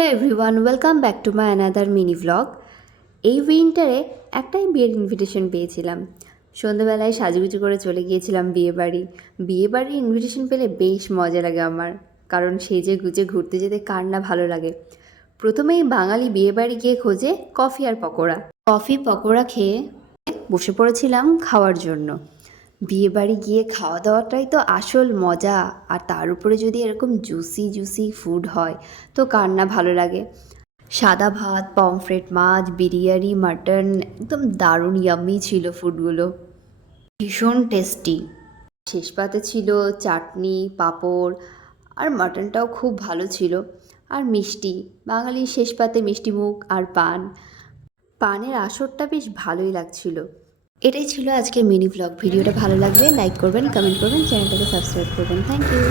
Hello everyone, welcome back to my another mini vlog. এই উইন্টারে একটাই বিয়ের ইনভিটেশন পেয়েছিলাম। সন্ধ্যাবেলায় সাজুগুজু করে চলে গিয়েছিলাম বিয়েবাড়ির ইনভিটেশন পেলে বেশ মজা লাগে আমার, কারণ সেজে গুজে ঘুরতে যেতে কার না ভালো লাগে। প্রথমেই বাঙালি বিয়েবাড়ি গিয়ে খোঁজে কফি আর পকোড়া। কফি পকোড়া খেয়ে বসে পড়েছিলাম খাওয়ার জন্য। বিয়েবাড়ি গিয়ে খাওয়া দাওয়াটাই তো আসল মজা, আর তার উপরে যদি এরকম জুসি জুসি ফুড হয় তো কার না ভালো লাগে। সাদা ভাত, পমফ্রেট মাছ, বিরিয়ানি, মাটন, একদম দারুণ ইয়াম্মি ছিল ফুডগুলো, ভীষণ টেস্টি। শেষ পাতে ছিল চাটনি, পাঁপড়, আর মাটনটাও খুব ভালো ছিল। আর মিষ্টি, বাঙালির শেষ পাতে মিষ্টি মুখ আর পানের আসরটা বেশ ভালোই লাগছিল। এটাই ছিল আজকের মিনি ভ্লগ। ভিডিওটা ভালো লাগলে লাইক করবেন, কমেন্ট করবেন, চ্যানেলটাকে সাবস্ক্রাইব করবেন। Thank you.